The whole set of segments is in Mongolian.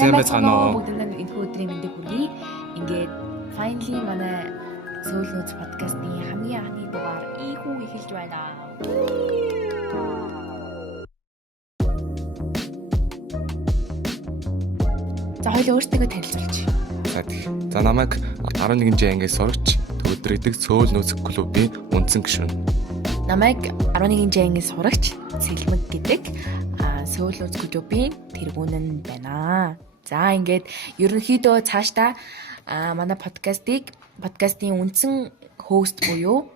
Сайн байцгаана уу? Бүгдэнд энэ өдрийн мэндийг хүргэе. Ингээд finally манай Сөүл нууц подкастын хамгийн анхны дугаар ийхүү эхэлж байна. За хоёул өөрсдөө танилцуулж. За намайг 11-р ангиас сурагч өдрөдөг Сөүл нууц клубын үндсэн гишүүн. Намайг 11-р ангиас сурагч Сэлмэг гэдэг Сөүл нууц клубын тэргүүнэн байна. За ингээд ерөнхийдөө цаашдаа манай подкастын үндсэн хост буюу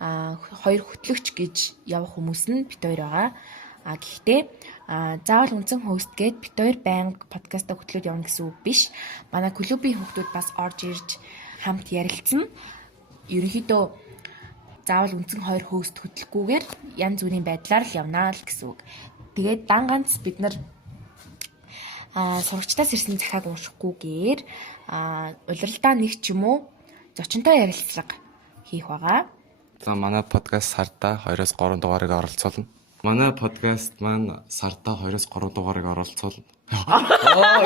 хоёр хөтлөгч гэж явах хүмүүс нь бид хоёр байгаа. Гэхдээ заавал үндсэн хост гэд бид хоёр байнга подкастаа хөтлөөд явна гэсэн үг биш. Манай клубийн хүмүүс бас орж ирж хамт ярилцсан. Ерөнхийдөө заавал үндсэн хоёр хост хөтлөхгүйгээр янз бүрийн байдлаар л явнаа л гэсэн үг. Тэгээд дан ганц бид нар сурагчдаас ирсэн захааг уншихгүйгээр улиралдаа нэг ч юм уу зочинтой ярилцлага хийх байгаа. За манай подкаст сарда 2-3 дугаарыг оролцуулна. Манай подкаст маань сарда 2-3 дугаарыг оролцуулна.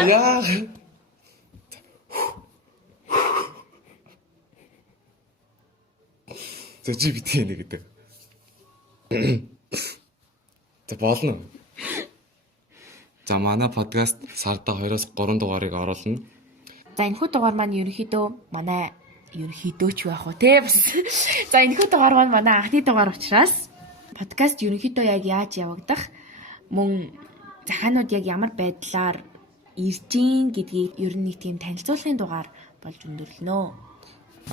Яа. Зөв битгий нэг гэдэг. За болно. За манай подкаст сарда 2-3 дугаарыг оруулна. За энэхүү дугаар маань ерөнхийдөө манай ерөнхийдөө ч байх уу те бас. За энэхүү дугаар маань манай анхны дугаар учраас подкаст ерөнхийдөө яг яаж явагдах мөн захаанууд яг ямар байдлаар ирж гин гэдгийг ер нь нэг тийм танилцуулгын дугаар болж өндөрлөнө.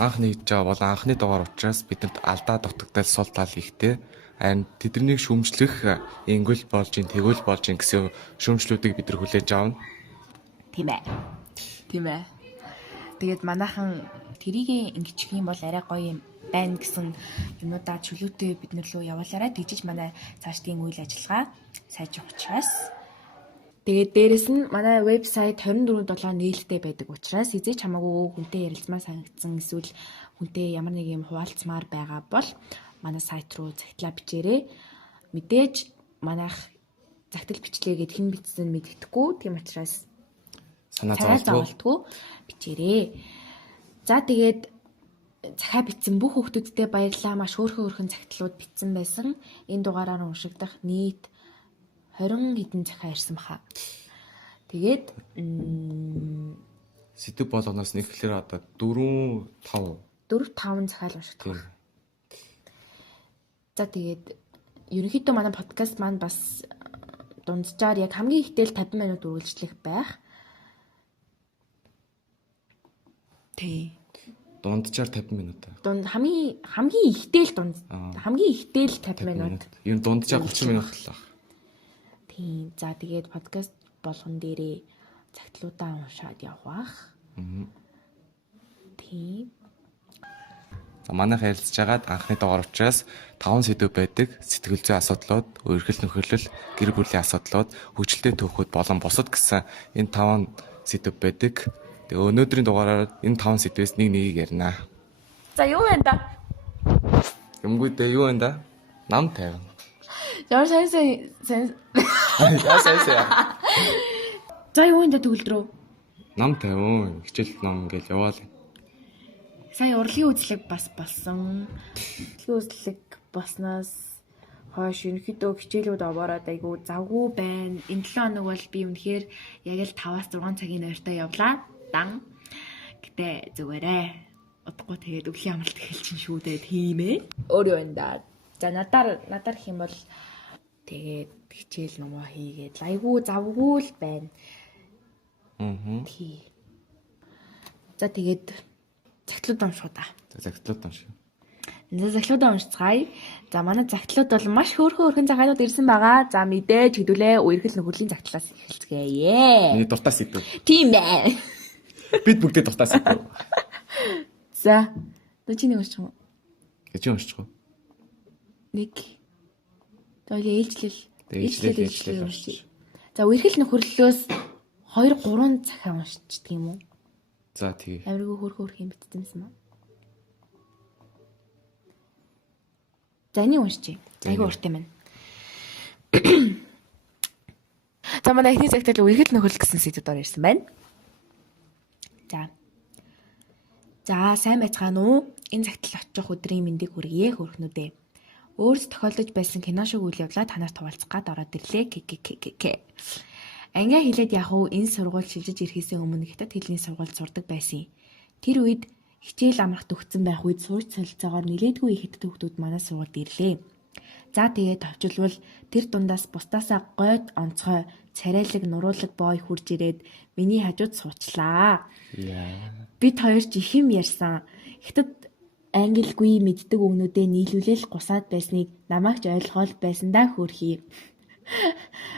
Анхны хийж байгаа бол анхны дугаар учраас бидэнд алдаа дутагдал сул тал ихтэй. Харин тэднийг шүүмжлэх ингүүл болж ин тэгвэл болж ин гэсэн шүүмжлүүдийг бид нар хүлээж авна. Тийм ээ. Тэгээд манайхан тэрийг ингэчих юм бол арай гоё юм байна гэсэн юмудаа чөлөөтэй бид нар руу явуулаарай. Тэгжиж манай цаашдын үйл ажиллагаа сайжрах учраас. Тэгээд дээрэс нь манай вебсайт 24/7 нээлттэй байдаг учраас эзэж хамаагүй хүнтэй ярилцмаар санагдсан эсвэл хүнтэй ямар нэг юм хуваалцмаар байгаа бол манай сайт руу загтлаа бичээрэй. Мэдээж манайх загтал бичлээ гэд хэн бичсэн мэддэхгүй. Тийм учраас санаа зовлтгүй бичээрэй. За тэгээд захаа бичсэн бүх хүмүүстээ баярлалаа. Маш хөөрхөн загтлууд бичсэн байсан. Энэ дугаараар уншигдах нийт 20 хэдэн захаа ирсэн баха. Тэгээд сэдв болгоноос нэг хэлээр одоо 4-5 захаа л уншигдах. За тэгээд ерөнхийдөө манай подкаст маань бас дунджаар яг хамгийн ихтэй л 50 минут үргэлжлэх байх. Тий. Дунджаар 50 минут. Хамгийн ихтэй л хамгийн ихтэй л 50 минут. Ер нь дунджаар 30 минут л баг. Тий. За тэгээд подкаст болгон дээрээ загтлуудаа уншаад явах. Тий. За манайх ярилцж байгаад анхны дугаар учраас 5 сэдв байдаг. Сэтгэл зүйн асуудлууд, эрхэл нөхөрлөл, гэр бүлийн асуудлууд, хөгжилтэй түүхүүд болон бусад гэсэн энэ 5 сэдв байдаг. Тэгээ өнөөдрийн дугаараар энэ 5 сэдвээс нэг ярина. За юу вэ да? Юмгүйдээ юу вэ да? Нам тайван. Ямар сайн. Яа сайн. За юу вэ да төгөлдрөө? Нам тайван. Хичээл ном ингээл яваал. Сая урлагийн үзлэг бас болсон. Урлагийн үзлэг болсноос хойш ерөнхийдөө хичээлүүд овоороод айгу завгүй байна. Энэ 7 хоног бол би үнэхээр яг л 5-6 цагийн ойртой явлаа. Гэтэ зүгээрээ. Удахгүй тэгээд өвлийн амралт эхэлчин шүү дээ. Тийм ээ. Өөр юу энэ да. За надаар гэх юм бол тэгээд хичээл номоо хийгээд айгу завгүй л байна. Тий. За тэгээд загтлууд уншуу да. Загтлууд уншаа. Загтлуудаа уншицгаая. За манай загтлууд бол маш хөөрхөн захаанууд ирсэн байгаа. За мэдээж хэдүүлээ үерхэл нөхөрлийн загтлаас эхэлцгээе. Миний дуртай сэдв. Тийм ээ. Бид бүгдээ дуртай сэдв. За. Чи нэг уншчих уу? Гэж уншчих уу? Нэг. Тэгэл ээлжлэл уншчих. За үерхэл нөхөрлөлөөс 2-3 захаа уншчих тийм үү? За тий. Амиргүй хөөрхөн юм битсэн юм аа. За энийг уншчих. Айгу урт юм байна. За манай эхний цагт л үргэлж нөхөл гэсэн сэдвүүд ор ирсэн байна. За сайн байцгаана уу? Энэ цагт л очих өдрийн мэндийг хүргье хөрхнүүдээ. Өөрс тохиолдож байсан кино шиг үйл явдлаа танаар хуваалцах гад ороод ирлээ. Ангиа хэлээд яг уу энэ сургууль шилжиж ирэхээс өмнө хятад хэлний сургуульд сурдаг байсан. Тэр үед хичээл амрахт өгсөн байх үед сурч солилцоогоор нилээдгүй их хятад хүмүүс манай сургуульд ирлээ. За тэгээд товчлвол тэр дундаас бусдаасаа гойд онцгой царайлаг нуруулаг бой хурж ирээд миний хажууд суучлаа. Бид хоёр ч их юм ярьсан. Хятад англигүй мэддэг өгнүүдээ нийлүүлэл гусаад байсныг намайг ч ойлгоол байсан да хөрхий.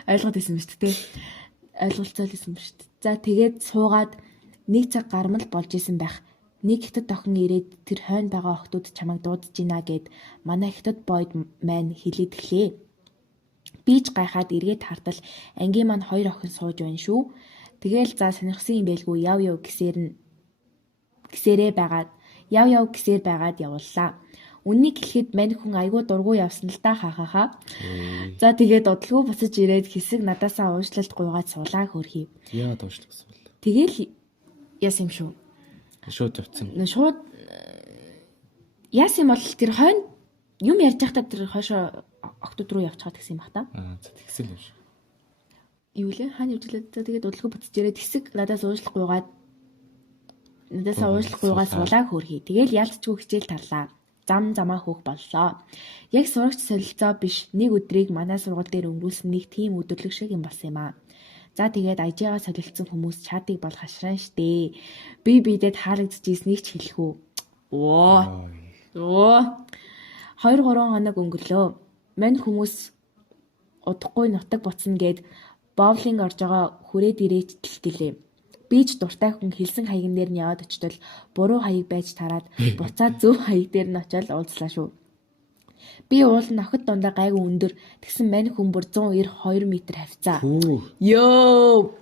Ойлгоод исэн мэт тэ. Ойлголцол исэн мэт. За тэгээд суугаад нэг цаг гармал болж исэн байх. Нэг хятад охин ирээд тэр хойно байгаа охтууд чамайг дуудаж гинэ гэд манай хятад бойд маань хэлээд гэлээ. Би ч гайхаад эргээд хартал ангийн маань хоёр охин сууж байна шүү. Тэгэл за сонирхсан юм байлгүй яв гисээрээ байгаад явууллаа. Үннийг хэлэхэд мань хүн айгүй дургу явсан л да хахаха. За тэгээд удалгүй буцаж ирээд хэсэг надаасаа уушлалт гуйгаад суулаа хөрхий. Яа дуушлах суулаа. Тэгэл яс юм шүү. Шууд явцсан. Шууд яасан бол тэр хойно юм ярьж байхдаа тэр хойшоо октод руу явчихад гэсэн юм бах та. Тэгсэн юм шиг. Юу лээ хаана явж лээ. Тэгээд удалгүй буцаж ирээд хэсэг надаасаа уушлах гуйгаад суулаа хөрхий. Тэгэл ялцчгүй хичээл тарлаа. Замаа хөөх боллоо. Яг сурагч солилцоо биш нэг өдрийг манай сургууль дээр өнгөрүүлсэн нэг тийм өдөрлөг шиг юм болсон юм аа. За тэгээд ажигаа солилцсон хүмүүс чатыг бол хашран штэ. Би бидэд хаалгадчихсэнийг ч хэлэх үү. 2-3 хоног өнгөрлөө. Мань хүмүүс удахгүй нутаг буцна гэд боулинг орж байгаа хүрээд ирээч гэлээ. Би ч дуртай хүн хэлсэн хаягн дээр нь яваад очтол буруу хаяг байж тараад буцаад зөв хаяг дээр нь очиод уулзлаа шүү. Би уул нь охид дундаа гайгүй өндөр тэгсэн мань хүн бүр 192 м хавцаа. Йоо.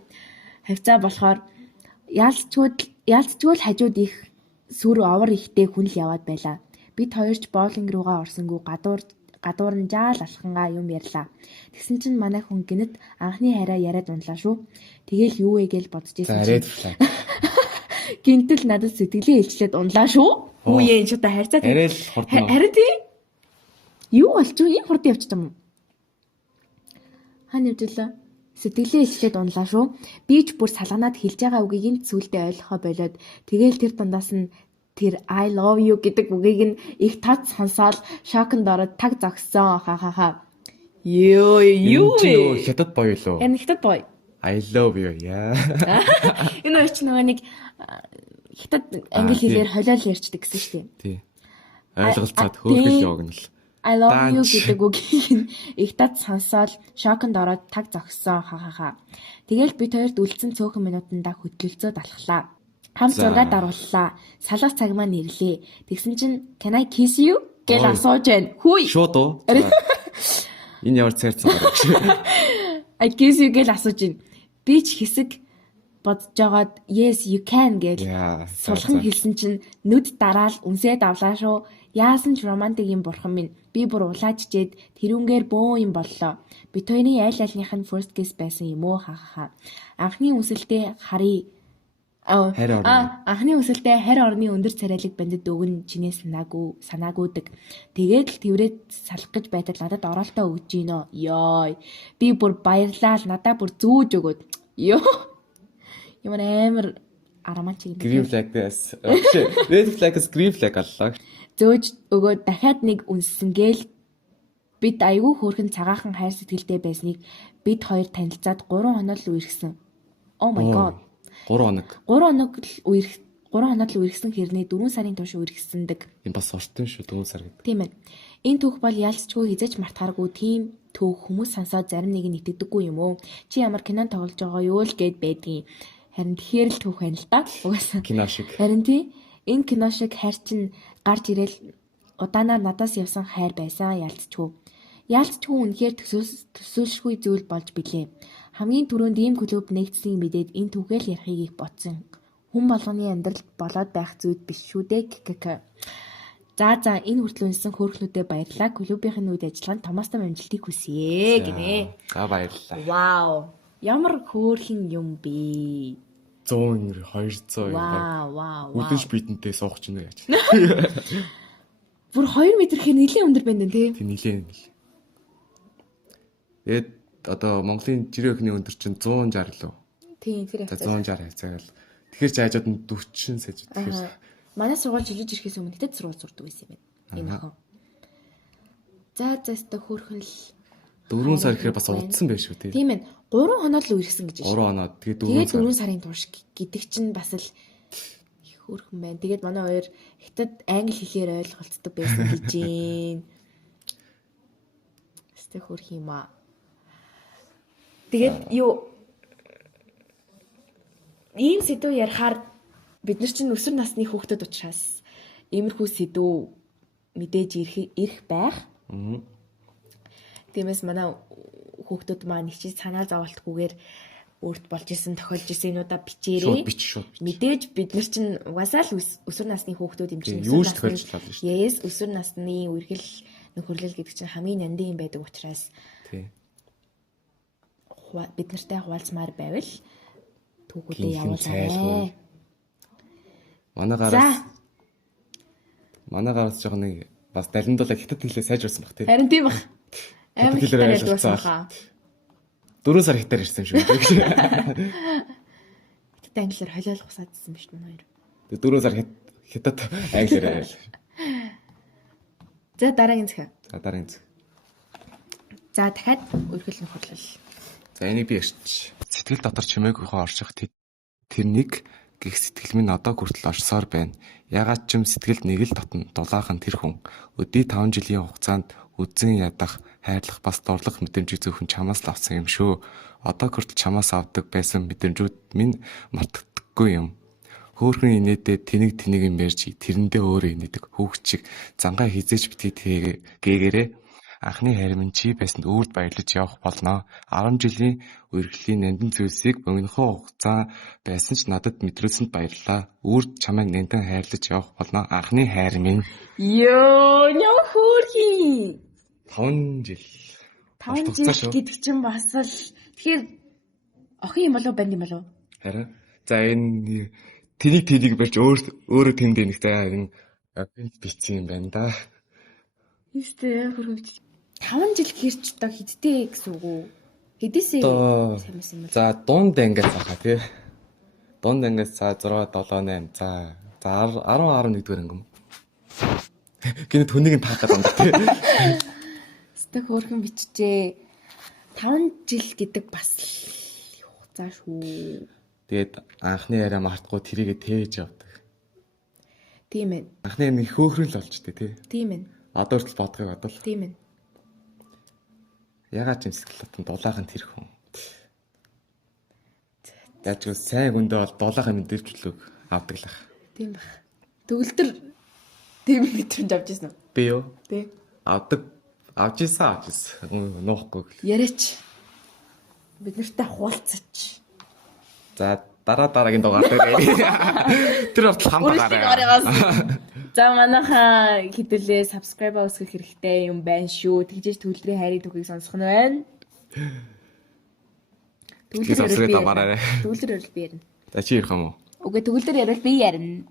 Хавцаа болохоор яалцчгүй хажууд их сүр овор ихтэй хүн л яваад байла. Бид хоёр ч боулинг руугаа орсонгүй гадуур нь жаал алхангаа юм ярьлаа. Тэгсэн чинь манай хүн гинэт анхны хараа яриад ундлаа шүү. Тэгэл юу вэ гэж бодож ирсэн чинь. Гинтэл надад сэтгэлээ илчлээд ундлаа шүү. Үе энэ ч одоо харьцаад. Харин тийм. Юу болчих вэ? Энэ хурд явчих юм. Хаана явжлаа? Сэтгэлээ илчлээд унлаа шүү. Би ч бүр салганаад хэлж байгаа үгийг нь зүйлдээ ойлгохоо болоод тэгэл тэр дундаас нь тэр I love you гэдэг үгийг нь их тод сонсоод шоконд ороод таг зогссон. Хахаха. Юу хятад боё лөө. Энэ хятад бой. I love you яа. Энэ ч нөгөө нэг хятад англи хэлээр холиол ярьчдаг гэсэн шүү дээ. Тий. Ойлголцоод хөөхөл явагнал. I love you гэдэг үгийг нь их тод сонсоод шоконд ороод таг зогссон. Хахаха. Тэгэл бид хоёрт үлдсэн цөөхөн минутанда хөдөлгөлцөөд алхлаа. Хамт зургаад дарууллаа. Салгах цаг маань ирлээ. Тэгсэн чинь can I kiss you гэж асууж байна. Хүй. Шууд уу? Энэ ямар цайрцсан гараг. I kiss you гэж асууж байна. Би ч хэсэг бодож жагаад yes you can гэж сулхан хэлсэн чинь нүд дараал үнсээ давлаа шүү. Яасан ч романтик юм бурхан минь. Би бүр улаачжээд тэрүүнгээр бөө юм боллоо. Бид хоёрын аль-альных нь first kiss байсан юм уу хахаха. Анхны үнсэлтэд анхны үсэлтэй харь орны өндөр царайлаг бандит өгн чинээ санаагүйдэг. Тэгээд л тэврээд салах гэж байтал надад оролтоо өгж гинөө. Йой. Би бүр баярлаа л надаа бүр зүүж өгөөд. Йоо. Ямар амар арамач юм. Green flag this. Red flag is green flag аллаа. Зөөж өгөөд дахиад нэг үнсэнгээл бид айгүй хөөрхөн цагаахан хайр сэтгэлтэй байсныг бид хоёр танилцаад 3 хоног л үерхсэн. Oh my god. 3 хоног л үерхсэн хэрнээ 4 сарын турш үерхсэндэг. Энэ бас уртын шүү 4 сар гэдэг. Тийм ээ. Энэ түүх бол ялцчгүй хизэж мартахааргүй тийм түүх хүмүүс сонсоод зарим нэг нь итгэдэггүй юм уу? Чи ямар кинон тоглож байгаа юу л гэд байдгийн. Харин тэгэхээр л түүх байна л да. Угаасаа. Кино шиг. Харин тийм энэ кино шиг хайр чинь гарч ирээл удаанаар надаас явсан хайр байсан ялцчгүй. Яалтчгүй үнэхээр төсөөлшгүй зүйл болж билээ. Хамгийн түрүүнд ийм клуб нэгдсэнийг мэдээд энэ түүхэл ярихыг их бодсон. Хүн болгоны амьдралд болоод байх зүйл биш шүү дээ. За энэ хүртэл үнсэн хөөрхнүүдэд баярлалаа. Клубийн үед ажиллагаанд томоостой амжилтыг хүсье гинэ. За баярлалаа. Вау. Ямар хөөрхөн юм бэ? 100 200 Вау. үлдэж бидэнтэй суух ч нэ яаж. Бүр 2 метр хэ нэлийн өндөр байна тий. Тэг нилээн. Тэгээд одоо Монголын жирийн өхний өндөр чинь 160 лөө. Тийм тэр За 160 хязгаарл. Тэгэхээр чи хажууд нь 40 сэж. Тэгэхээр манай сургууль жилж ирэхээс өмнө тэд сургууль сурдаг байсан юм байна. Энэ охин. За өстө хөөрхөн л 4 сар гэхээр бас удсан байх шүү тий. Тийм ээ. 3 хоноо л үргэсэн гэж 3 хоноо. Тэгээд 4 сарын турш гэдэг чинь бас л их хөөрхөн байна. Тэгээд манай хоёр хятад англи хэлээр ойлголцдог байсан гэж юм. Өстө хөөрх юм аа. Тэгээд юу ийм сэдв ярихаар бид нар чинь өсвөр насны хүүхдүүд учраас иймэрхүү сэдв мэдээж ирэх байх. Тиймээс манай хүүхдүүд маань их чиг санаа зовлтгүйгээр өөрт болж исэн тохиолж исэн юмудаа бичээрэй. Мэдээж бид нар чинь угаасаа л өсвөр насны хүүхдүүд юм чинь юу ч тохиолж лаа шүү дээ. Yes, өсвөр насны үргэлж нөхөрлөл гэдэг чинь хамгийн нандин юм байдаг учраас тий. Бид нартай хуваалцмаар байвал түүхүүдээ явуулаарай. Манайгаараас жоо нэг бас далиндуулаа хятад хэлээ сайжруулсан баг тий. Харин тийм бах. Амар хэлээр ойлгуулсан. 4 сар хятад ирсэн юм шүү. Хятад англиар холиолох усаадсан биш үү хоёр. Тэгээ 4 сар хятад англиар яриа. За дараагийн зэх. За дахиад өргөл нөхөрлөл. За энийг би ярьчих. Сэтгэл дотор чимээгийнхөө орших тэрнийг гих сэтгэл минь одоо хүртэл орсоор байна. Ягаад ч юм сэтгэлд нэг л татна дулаахан тэр хүн. Өдий 5 жилийн хугацаанд үзэн ядах, хайрлах бас дурлах мэдрэмжийг зөвхөн чамаас л авсан юм шүү. Одоо хүртэл чамаас авдаг байсан мэдрэмжүүд минь мартагдаггүй юм. Хөөхөн инээдээ тэнийг юм ярьж тэрэндээ өөрөө инээдэг хүүхчиг зангаа хизээч битгий гээгээрээ анхны хайр минь чи байсанд үрд баярлаж явах болно. 10 жилийн үргэлжлийн нандин зүйлсийг богинохоо хугацаа байсан ч надад мэдрүүлсэнд баярлалаа. Үрд чамайг нандин хайрлаж явах болно. Анхны хайр минь. Йоо, нөө хөөрхий. 5 жил. 5 жил гэдэг чинь бас л тэгэхээр охин юм болов банд юм болов? Харин за энэ тэнийг барьж өөрөө тэмдээ нэг за энэ бицсэн юм байна да. Юустэй хөргөж 5 жил гэрч одоо хидтэй гэсэн үг үү? Хэдээсээ сайн байсан юм бэ? За дунд ангиас хаа тий. Дунд ангиас за 6 7 8 за 10 11 дугаар ангим. Гэнэ төнийг нь таахад байна тий. Стэг хөргөн бичжээ. 5 жил гэдэг бас хугацаа шүү. Тэгээд анхны яриа мартахгүй тэрийгэ тээж явдаг. Тийм ээ. Анхны нэг хөөхрөн л болж тээ тий. Тийм ээ. Одоо хүртэл бодгыг бодвол. Тийм ээ. Ягаад ч юм сэтгэл татан дулаахан тэр хүн. Яаж ч сайн хүндээ бол дулаахан мэдэрчлэг авдаглах. Тийм баг. Төгөлдөр тийм мэдрэмж авч ирсэн үү? Би юу? Тий. Авч ирсэн. Нуухгүй. Яриач. Бид нартай хуваалцаач. За дараагийн дугаар дээр тэр хүртэл хамт гараа. За манайхаа хэдүүлээ subscribe өсгөх хэрэгтэй юм байна шүү. Тэгжээж төгөлдрийн хайрыг түүхийг сонсох нь байна. Төгөлдөр ярил би ярина. За чи ярих юм уу? Үгүй төгөлдөр ярил би ярина.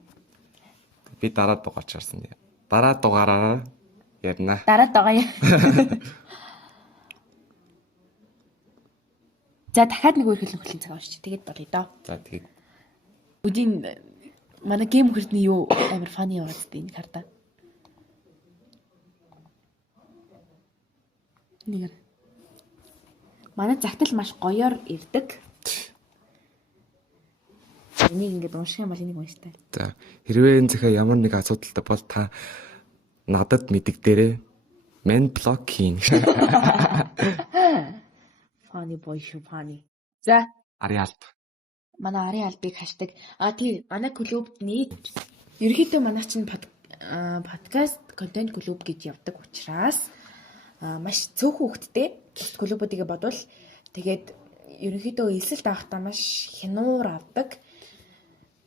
Би дараа дугаар чарсан. Дараа дугаараа ярина. Дараа дугаа. За дахиад нэг үргэлж нөхөлийн цаг авч чи тэгээд болъё доо. За тэгээд үдийн манай гейм хөрдний юу амар фаны яваад дээ энэ карта. Нэгэр. Манай загтал маш гоёор ирдэг. Энийг ингээд унших юм бол энийг унштай. За хэрвээ энэ захиа ямар нэг асуудалтай бол та надад мэддэгдээрэй. Мен блок хийн. Фаны бой шүү фаны. За Ариалт. Манай арын албыг хашдаг. Тийм манай клубд нийт ерөнхийдөө манай чинь подкаст контент клуб гэж явдаг учраас маш цөөхөн хүүхдтэй клубүүдийг бодвол тэгээд ерөнхийдөө элсэл даахтаа маш хянуур авдаг.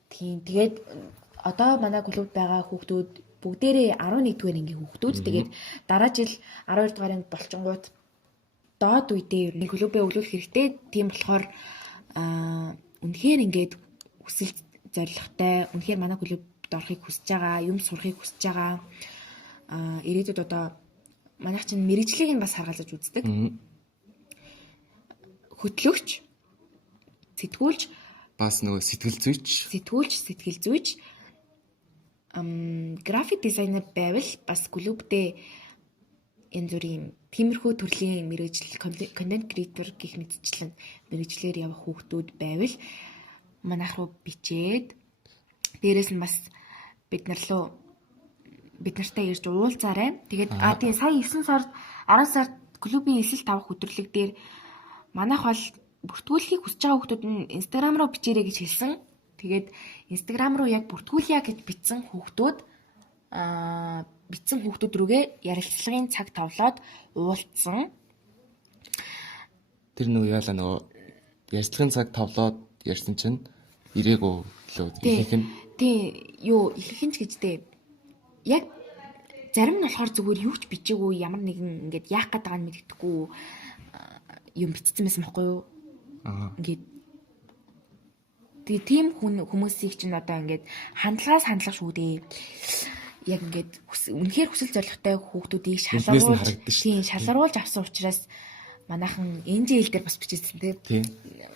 Тийм тэгээд одоо манай клубд байгаа хүүхдүүд бүгдээрээ 11 дугаар ангийн хүүхдүүд. Тэгээд дараа жил 12 дугаар анги болчингууд доод үедээ ер нь клубээ өглөөлөх хэрэгтэй. Тийм болохоор үнэхээр ингээд хүсэл зоригтой, үнэхээр манай клубд орохыг хүсэж байгаа, юм сурахыг хүсэж байгаа. Ирээдүйд одоо манайх чинь мэрэгжлийг нь бас харгалзаж үздэг. Хөтлөгч, сэтгүүлч, Бас нөгөө сэтгэл зүйч, график дизайнер байвал бас клубдээ энэ зүрийн тиймэрхүү төрлийн мэрэгжил, контент креатор гэх мэтчлэн мэрэгжлэр явах хүүхдүүд байвал манайх руу бичээд дээрэс нь бас бид нартай ирж уулзаарай. Тэгээд тийм сая 9 сард 10 сард клубийн эсэлт авах өдрөлөг дээр манайх бол бүртгүүлэхийг хүсэж байгаа хүүхдүүд нь Instagram руу бичээрэй гэж хэлсэн. Тэгээд Instagram руу яг бүртгүүлье гэж бичсэн хүүхдүүд рүүгээ ярилцлагын цаг тавлаад уулзсан. Тэр нөгөө яалаа нөгөө ярилцлагын цаг тавлаад ярьсан чинь ирээгүй лөө ихэнх нь. Ихэнх нь ч гэжтэй. Яг зарим нь болохоор зүгээр юу ч бичээгүй ямар нэгэн ингээд яах гээд байгааг нь мэддэхгүй юм бичсэн байсан байхгүй юу? Ингээд тийм хүмүүсийг чинь одоо ингээд хандлага шүү дээ. Яг ингээд үнэхээр хүсэл зоригтой хүүхдүүдийг шалгаруулж авсан учраас манайхан энэ жил дээр бас бичсэн тийм.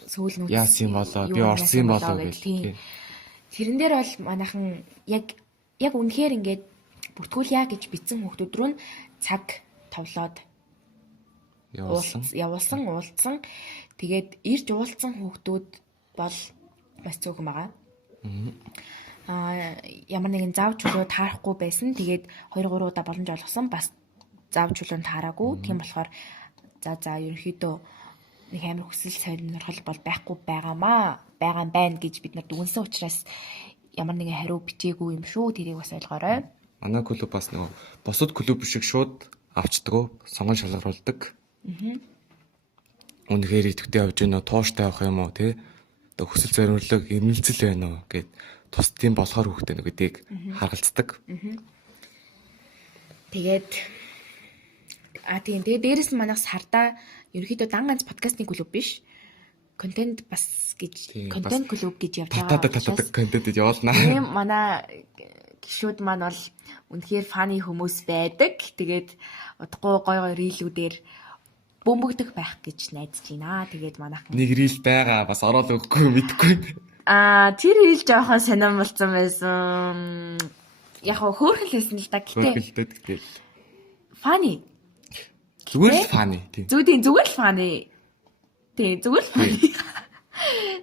Сүүл нүүц яасан болоо би орсон юм болоо гэх. Тэрэн дээр бол манайхан яг үнэхээр ингээд бүртгүүлье гэж бичсэн хүүхдүүд рүү цаг тавлаад уулзсан. Тэгээд ирж уулзсан хүүхдүүд бол бас цөөхөн байгаа. Ямар нэгэн зав чөлөө таарахгүй байсан. Тэгээд 2-3 удаа боломж олгосон. Бас зав чөлөөнд таараагүй. Тийм болохоор за ерөнхийдөө нэг амар хүсэл сонирхол бол байхгүй байгаа юм байна гэж бид нар дүгнсэн учраас ямар нэгэн хариу бичээгүй юм шүү. Тэрийг бас ойлгоорой. Манай клуб бас нөгөө бусад клуб шиг шууд авчдаг, сонгон шалгаруулдаг. Үнэхээр идэвхтэй явж гэнэ, тууштай явах юм уу те? Одоо хүсэл зориулаг эмэлцэл байна уу гэд тус тийм болохоор хүүхдээ нөгөөдийг харгалцдаг. Тэгээд дээрээс нь манайх сардаа ерөнхийдөө дан ганц подкастны клуб биш. Контент клуб гэж явж байгаа. Контентэд явуулнаа. Тийм манай гишүүд маань бол үнэхээр фаны хүмүүс байдаг. Тэгээд удахгүй гой рилүүдээр бөмбөгдөх байх гэж найдаж байна. Тэгээд манайх нэг рил байгаа бас ороод өгөхгүй мэдэхгүй. Тэр рил жоохон сонирн болсон байсан. Яг хөөрхөл байсан л да. Гэхдээ фаны. Зүгээр л фаны тийм. Зүгээр л фаны. Тийм зүгээр л фаны.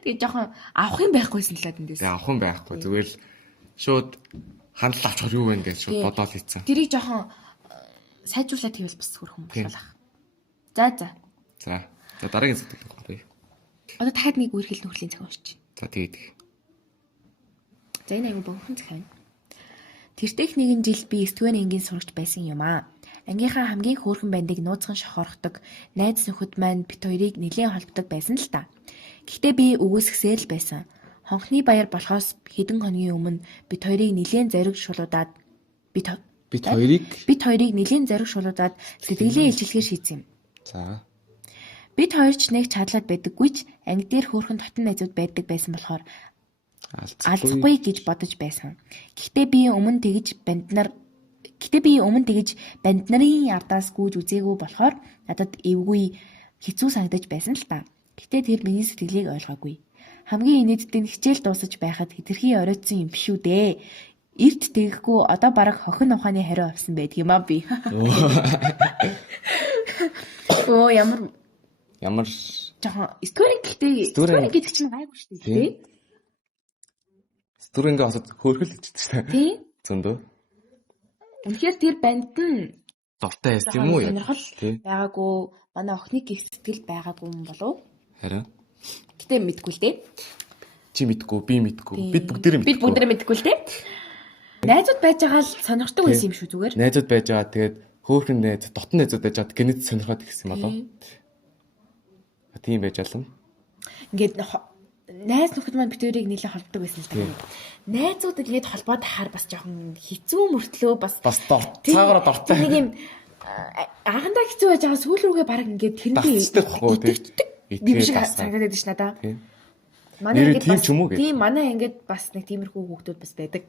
Тэгээд жоохон авах юм байхгүйсэн л да тэндээс. Авах юм байхгүй. Зүгээр л шууд хандлал авчихар юу вэ гэж шууд бодоод хийцэн. Тэрийг жоохон сайжруулаад хийвэл бас хөрхөн болов. За дараагийн зүйл гаргая. Одоо дахиад нэг үерхэл нөхрөлийн цаг уншиж. За тэгээд. За энэ аягүй богино цаг байна. Тэртех нэгэн жил би 9-р ангийн сурагч байсан юм аа. Ангийнхаа хамгийн хөөрхөн бандыг нууцхан шохорхдог найз нөхөд маань бит хоёрыг нэлээд холбдог байсан л та. Гэхдээ би өгөөсгсээр л байсан. Хонхны баяр болохоос хэдэн хоногийн өмнө бит хоёрыг нэлээд зориг шулуудаад бит хоёрыг нэлээд зориг шулуудаад сэтгэлээ илчлэхээр шийдсэн юм. За. Бид хоёр ч нэг чадлаад байдаггүй ч анги дээр хөөрхөн дотн найзууд байдаг байсан болохоор алцахгүй гэж бодож байсан. Гэхдээ би өмнө тэгж банд нарын ардаас гүйж үзээгүй болохоор надад эвгүй хэцүү санагдаж байсан л та. Гэхдээ тэр миний сэтгэлийг ойлгоогүй. Хамгийн инээдтэй нь хичээл дуусаж байхад хэтэрхий оройтсон юм биш үү дээ. Эрт тэгэхгүй одоо бараг хохин ухааны хариу авсан байдаг юм аа би. Ямар жоохон стори гэдэг чинь гайгүй шүү дээ. Стори ингээ осод хөөрхөл ичдэг шүү дээ. Тий. Зөндөө. Үнэхээр тэр банд нь дуртай байсан юм уу? Сонирхол байгаагүй, манай охины гих сэтгэл байгаагүй юм болов? Харин. Гэтэ мэдгүй л дээ. Чи мэдгүй, би мэдгүй. Бид бүгдээрээ мэдгүй л дээ. Найзууд байж байгаа л сонирхдаг байсан юм шүү зүгээр. Найзууд байж байгаа тэгээд хөөрхөн найз, дотн найзууд байж байгаа гинэт сонирхоод ирсэн юм болов? Тийм байж алам. Ингээд найз нөхөд маань битүүрийг нэлээд холбдог байсан л да. Найзууд ингээд холбоод хахаар бас жоохон хэцүү мөртлөө бас цаагаараа дортой. Нэг юм Анхандаа хэцүү байж байгаа сүүл рүүгээ баг ингээд Дасцдаг байхгүй тийм. юм шиг санагдаад байна ш надаа. Тийм. Манай Нэр ингээд тийм бас ч юм уу гэж. тийм манай ингээд бас нэг тиймэрхүү хүүхдүүд бас байдаг.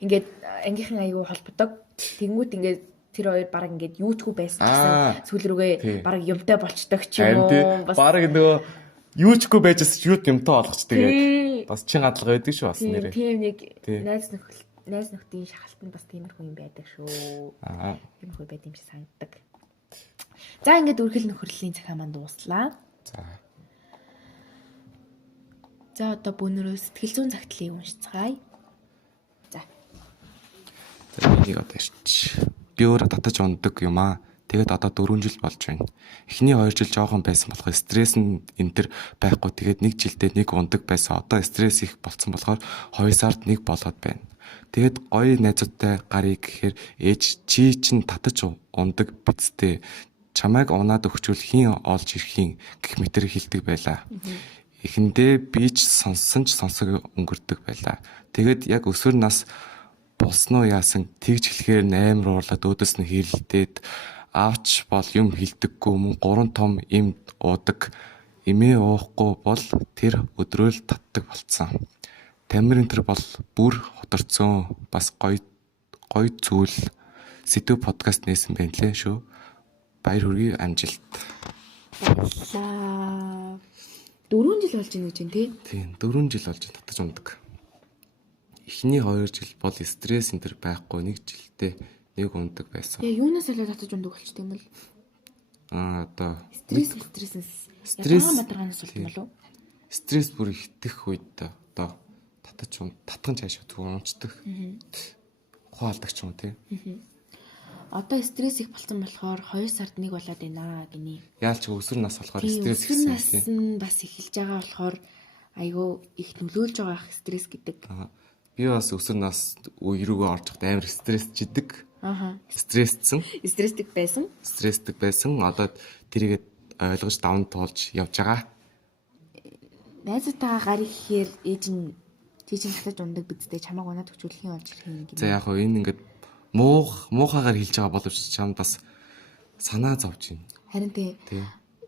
Ингээд ангийнхан аягүй холбодог. Тэнгүүт ингээд тэр хоёр баг ингээд юучгүй байсан гэсэн сүүл рүүгээ баг юмтай болчдог ч юм уу. Бас баг нөгөө юучгүй байжс ч юут юмтай олгочдаг яг. Бас чин гадалгаа байдаг шүү бас нэрээ. Тийм нэг найз нөхдийн шахалтанд бас тиймэрхүү юм байдаг шүү. Тиймэрхүү байд юм шиг санагддаг. За ингээд үргэлж нөхөрлийн цахаа манд дууслаа. За одоо бүүнөрөө сэтгэл зүйн загтлыг уншицгаая. За энийг одоо ирч. Би өөрөө татаж ундаг юм аа. Тэгээд одоо 4 жил болж байна. Эхний 2 жил жоохон байсан болохоор стресс нь энэ төр байхгүй. Тэгээд 1 жилдээ 1 ундаг байсан. Одоо стресс их болцсон болохоор 2 сард 1 болоод байна. Тэгээд гоё найзуудтай гарыг гэхээр ээж чи чин татаж ундаг бицтэй. Чамайг унаад өгчүүл хин олж ирэхин гэх мэтэр хэлдэг байлаа. Эхэндээ би ч сонссон ч сонсог өнгөрдөг байлаа. Тэгээд яг өсвөр нас болсноо яасан тэгж хэлэхээр амар уурлаад өөдөөс нь хэрэлдээд аавч бол юм хэлдэггүй мөн 3 том им уудаг. Имээ уухгүй бол тэр өдрөөл татдаг болцсон. Тамирын тэр бол бүр хоторцсон бас гоё зүйл сэдв подкаст нээсэн байна лээ шүү. Баяр хүргэе амжилт. Баярлалаа. 4 жил болж байна гэж байна тий? Тийм 4 жил болж татаж ундаг. Эхний 2 жил бол стресс энэ төр байхгүй 1 жилдээ 1 ундаг байсан. Яа юунаас олоод татаж ундаг болчтой юм бол? Одоо стресс мадаргаанаас болдог болов уу? Стресс бүр ихтэх үед одоо татган цааш зүгээр унцдаг. Ухаалдаг ч юм уу тий. Одоо стресс их болсон болохоор 2 сард 1 болоод байна гинэ. Яалч өсвөр нас болохоор стресс өсвөр нас нь бас эхэлж байгаа болохоор айгүй их нөлөөлж байгаа ах стресс гэдэг. Би бас өсвөр нас үерүүгөө орж хат амар стрессчдэг. Стрессцэн. Стрессдэг байсан. Одоо тэрийгээ ойлгож даван туулж явж байгаа. Найзуудтайгаа гарыг гэхээр ээж нь тийч татаж ундаг бидтэй чамайг унаад өгчүүлэх юм олж ирэх юм гэнэ. За яг хөө энэ ингээд муухагаар хэлж байгаа боловч чам бас санаа зовж байна. Харин тий.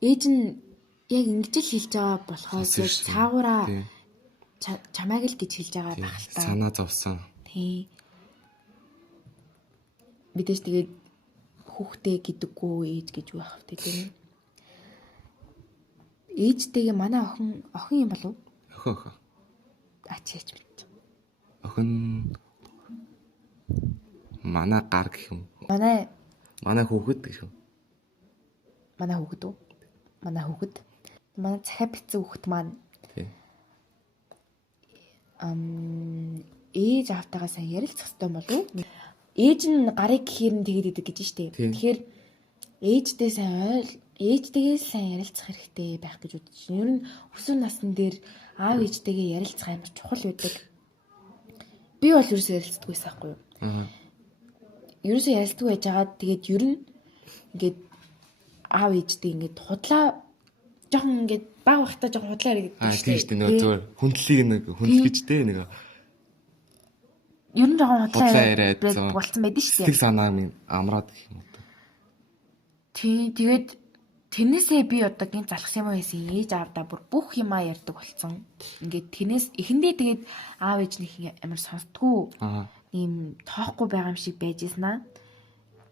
Ээж нь яг ингэж л хэлж байгаа болохоор цаагаараа чамайг л гэж хэлж байгаа байх л та. Санаа зовсон. Тий. Бидээс тэгээд хүүхдээ гэдэггүй ээж гэж байх вэ тийм. Ээжтэйгээ манай охин юм болов? Охин. Ачаач мэд. Охин манай гар гэх юм. Манай хүүхэд гэх юм. Манай хүүхэд үү? Манай хүүхэд. Манай захаа бицэн хүүхэд маань. Тий. Ээж аавтайгаа сайн ярилцах хэрэгтэй болов? Ээж нь гарыг гэхээр нь тэгээд идэг гэж штэ. Тэгэхээр ээжтэйгээ сайн ярилцах хэрэгтэй байх гэж бодож байна. Ер нь өсвөр насны дээр аав ээжтэйгээ ярилцах амар чухал байдаг. Би бол ерөөсөө ярилцдаг байсан байхгүй юу? Ерөөсөө ярилцдаг байж байгаа. Тэгээд ер нь ингээд аав ээжтэй ингээд худлаа жоохон ингээд баг бахта жоохон худлаа яригддаг шүү дээ. Тийм шүү дээ. Хүндлийг хүндлэж дээ нэг. Ер нь жоохон худлаа яриад болцсон байдаг шүү дээ. Тэг санаа минь амраад гэх юм уу. Тий, тэгээд тэрнээсээ би одоо гинт залхсан юм байсан. Ээж аавдаа бүр бүх юмаа ярьдаг болцсон. Ингээд тэрнээс эхэндээ тэгээд аав ээжнийх амар сонсдгоо. Ийм тоохгүй байгаа юм шиг байжснаа.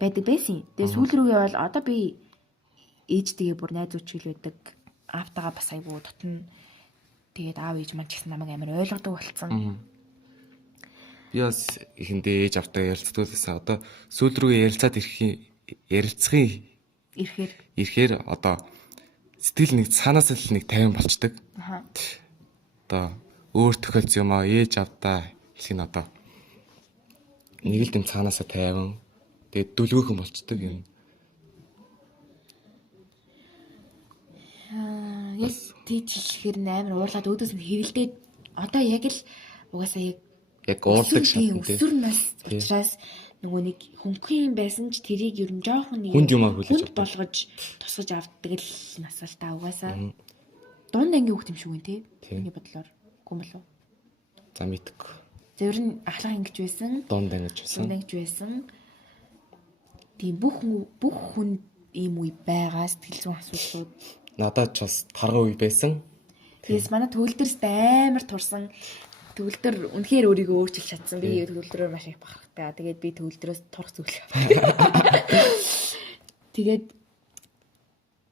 Байдаг байсан. Тэгээд сүүл рүүгээ бол одоо би ээжтэйгээ бүр найзуучил байдаг. Аавтайгаа бас айгуу дотно. Тэгээд аав ээж маань ч гэсэн намайг амар ойлгодог болцсон. Би бас эхэндээ ээж аавтайгаа ярилцдаг байсан. Одоо сүүл рүүгээ ярилцахын ирэхээр одоо сэтгэл нэг цаанаас л нэг 50 болчдөг. Одоо өөр тохиолдсон юм аа ээж авдаа хэлэх нь одоо нэг л дэм цаанаасаа 50. Тэгээд дүлгөөхөн болчдөг юм. Яг тийч хэлэхээр амар уурлаад өөдөөс нь хэрэлдээд одоо яг л угаасаа яг уурдаг шатн тийм. Өсвөр нас учраас нөгөө нэг хөнгөн байсан ч тэрийг ер нь жоохон нэг хүнд болгож тусгаж авдаг л нас л та угаасаа. Дунд ангийн хүүхд юм шиг үн тий. Миний бодлоор үгүй болов. За мэдгүй. За ер нь ахлах ангиж байсан. Дунд ангиж байсан. Тийм бүх хүн ийм үе байгаа сэтгэл зүйн асуудлууд. Надад ч бас тарга үе байсан. Тэгээс манай төвлөрөөс амар турсан. Төвлөр үнэхээр өөрийгөө өөрчилж чадсан. Би төвлөрөөр маш их бахархтай. Тэгээд би төвлөрөөс турах зүйл. Тэгээд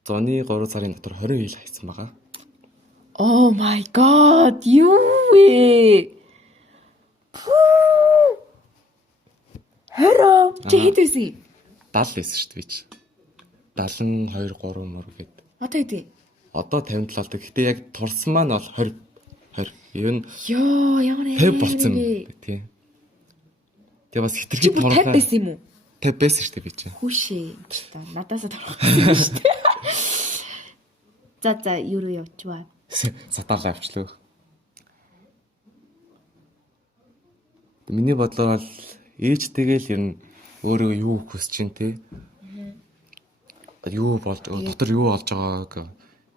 Зуны 3 сарын дотор 20 хил хайсан байгаа. Oh my god, юу вэ? Хэрэв чи хэд байсан? 70 байсан шүү дээ би чи. 72 3 мөр гээд. Одоо хэдий? Одоо 57 л дээ. Гэтэ яг турсан маань бол 20. Юу н Йоо, ямар 50 болцсон тийм. Тэгээ бас хитрхи чи 50 байсан юм уу? 50 байсан шүү дээ би чи. Хүүшээ. Надаас турахгүй шүү дээ. За юу руу явчихваа. Сатаалаа авчлаа. Миний бодлоор бол ээжтэйгээ л ер нь өөрөө юу хүсэж чинь те. Юу болж дотор юу болж байгааг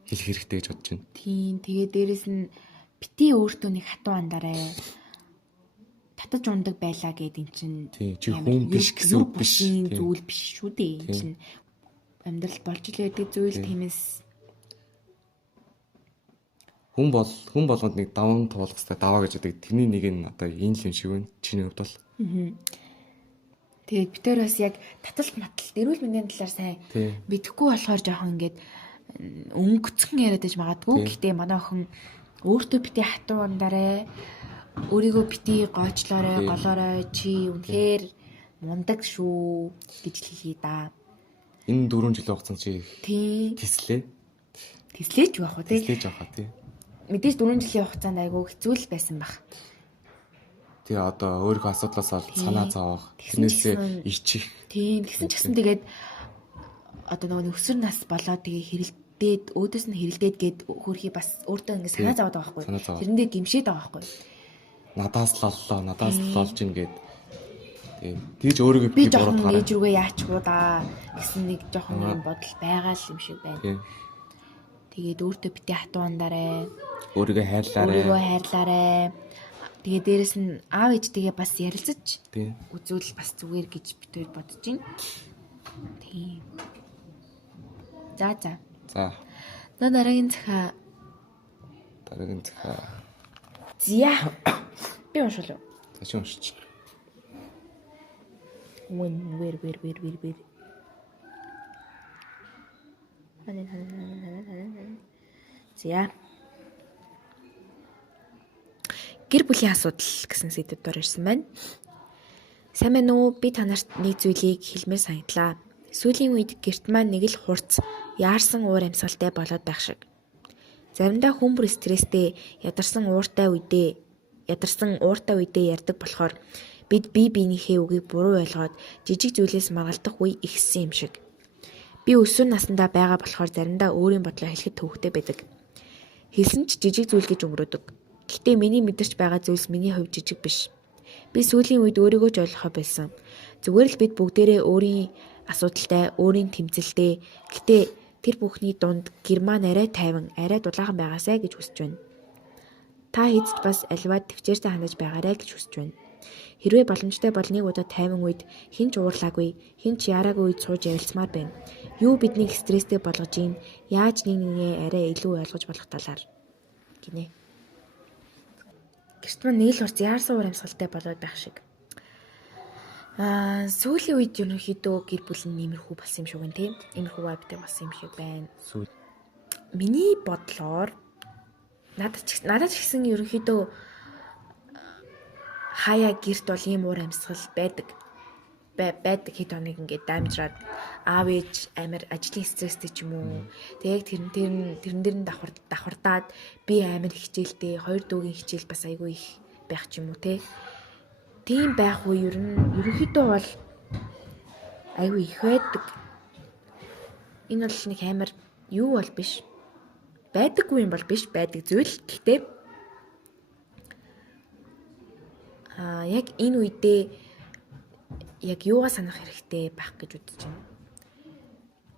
хэлэх хэрэгтэй гэж бодож байна. Тийм. Тэгээ дээрэс нь бити өөртөө нэг хатуу андараа татаж ундаг байлаа гэд эн чинь чи хүн биш гэсэн үг биш. Зүйл биш шүү дээ. Эн чинь амьдрал болж л байдаг зүйл тиймээс хүн болгонд нэг даван туулах хэрэгтэй даваа гэж байдаг. Тэрний нэг нь одоо энэ л юм шиг байна. Чиний хувьд бол. Тэгээд битээр бас яг таталт маталт эрүүл мэндийн талаар сайн мэдэхгүй болохоор жоохон ингээд өнгөцгөн яриад иж магадгүй. Гэхдээ манай охин өөртөө бити хатуу андараа өөрийгөө бити гоочлоорой, голоорой чи үнэхээр мундаг шүү гэж хэлхий да. Энэ 4 жилийн хугацаанд чи тэслээ. Тэслээж байх уу тий? Тэслээж авах тий. Мэдээж 4 жилийн хугацаанд айгүй хэцүү л байсан баг. Тэгээ одоо өөрийнхөө асуудлаас ол санаа зовох, тэрнээсээ ичих. Тийм, тэгсэн ч гэсэн тэгээд одоо нөгөө өсвөр нас болоод тэгээ хэрэлдээд, өөдөөс нь хэрэлдээд гээд хөрхий бас өөртөө ингэ санаа зовоод байгаа байхгүй. Тэрэндээ гимшээд байгаа байхгүй. Надаас л оллоо, надаас л олж ийн гээд. Тэгж өөрийгөө би буруутгаараа. Би ээж рүүгээ яачгүй да гэсэн нэг жоохон юм бодол байгаа л юм шиг байна. Тэгээд өөртөө бити хатуу андараа. Өөрийгөө хайрлаарай. Тэгээ дээрэс нь аав ээжтэйгээ бас ярилцаж үзвэл бас зүгээр гэж битээр бодож байна. Тийм. За. Дараагийн захаа. Зя. Би уншвал. Чи уншиж. Вэр. Зя. Гэр бүлийн асуудал гэсэн сэдвээр ирсэн байна. Сайн байна уу? Би танарт нэг зүйлийг хэлмээр санагдлаа. Сүүлийн үед гэрт маань нэг л хурц яарсан уур амьсгалтай болоод байх шиг. Заримдаа хүн бүр стресстэй, ядарсан ууртай үедээ ярьдаг болохоор бид биенийхээ үгийг буруу ойлгоод жижиг зүйлээс маргалдах үе ихссэн юм шиг. Би өсвөр насндаа байгаа болохоор заримдаа өөрийн бодлоо хэлэхэд төвөгтэй байдаг. Хэлсэн ч жижиг зүйл гэж өнгөрөөдөг. Гэхдээ миний мэдэрч байгаа зүйлс миний хувьд жижиг биш. Би сүүлийн үед өөрийгөө ч ойлгохоо болсон. Зүгээр л бид бүгдээрээ өөрийн асуудалтай, өөрийн тэмцэлтэй. Гэхдээ тэр бүхний дунд герман арай тайван, арай дулаахан байгаасай гэж хүсэж байна. Та эцэст бас аливаа төвчээртэй хандаж байгаарай гэж хүсэж байна. Хэрвээ боломжтой бол нэг удаа тайван үед хинч уурлаагүй, хинч яраагүй үед сууж ярилцмаар байна. Юу биднийг стресстэй болгож юм, яаж нэг нэгээ арай илүү ойлгож болох талаар гинэ. Гэрт маань нэг л урц яарсан уур амьсгалтай болоод байх шиг. Сүүлийн үед ерөнхийдөө гэр бүл нь иймэрхүү болсон юм шиг байна тийм. Иймэрхүү вайбтай болсон юм шиг байна. Миний бодлоор надад ч гэсэн ерөнхийдөө хаяа гэрт бол ийм уур амьсгал байдаг хэд хоног ингээд дамжраад аав ээж амар ажлын стресстэй ч юм уу. Тэгээд тэрэн дээр нь давхардаад би амар хичээлтэй, хоёр дүүгийн хичээл бас айгүй их байх ч юм уу те. Тийм байх үе ерөнхийдөө бол айгүй их байдаг. Энэ бол нэг амар юу бол биш. Байдаггүй юм бол биш, байдаг зүйл. Гэхдээ яг энэ үедээ яг юугаа санах хэрэгтэй байх гэж үзэж байна.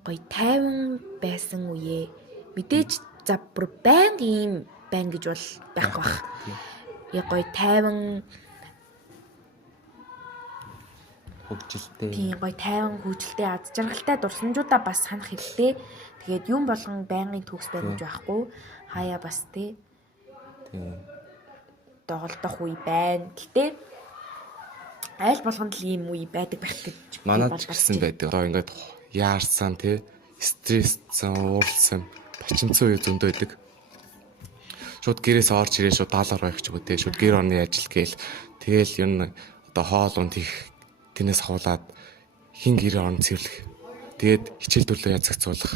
Гоё тайван байсан үе мэдээж за бүр байнга ийм байна гэж бол байхгүй бах. Яг гоё тайван хөгжилтэй. Тийм гоё тайван хөгжилтэй аз жаргалтай дурсамжуудаа бас санах хэрэгтэй. Тэгээд юм болгон байнгын төгс байна гэж байхгүй. Хаяа бас тий Тийм. доголдох үе байна. Гэтэ аль болгонд л ийм үе байдаг байх гэж Манайд ч гэсэн байдаг. Одоо ингээд яарсан тий стрессцэн, ууралсан, бачимцсан үе зөндөө байдаг. Шууд гэрээс орж ирээ шууд даалгаар байх ч үгүй тий. Шууд гэр орны ажил гээл тэгэл ер нь одоо хоол унд их тэрнээс хавуулаад хин гэр орон цэвэрлэх. Тэгээд хичээл төрлөө язгцуулах.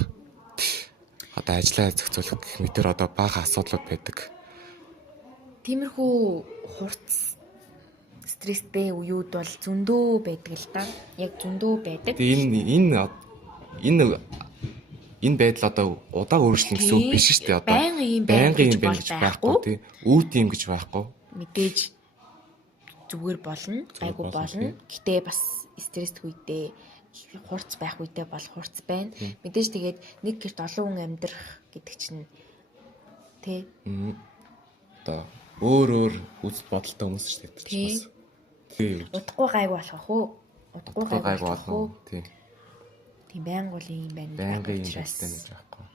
Одоо ажиллаа язгцуулах гэх мэтэр одоо бага асуудлууд байдаг. Тиймэрхүү хурц стресстэй үеуд бол зөндөө байдаг л та. Яг зөндөө байдаг. Тэгээ энэ байдал одоо удаан өөрчлөн гэсэн үг биш шүү дээ. Одоо байнгын юм байна гэж байхгүй тий. Үүд юм гэж байхгүй. Мэдээж зүгээр болно, айгу болно. Гэтэ бас стресс үедээ хурц байх үедээ бол хурц байна. Мэдээж тэгээд нэг гэрт олон хүн амьдрах гэдэг чинь тий. Одоо өөр үс бодолтой хүмүүс шүү дээ. Бас. Тий. Удахгүй гайгүй болох уу? Удахгүй гайгүй болох уу? Тий. Тийм байнга бол юм байна. Байнгын юм байна гэж байхгүй.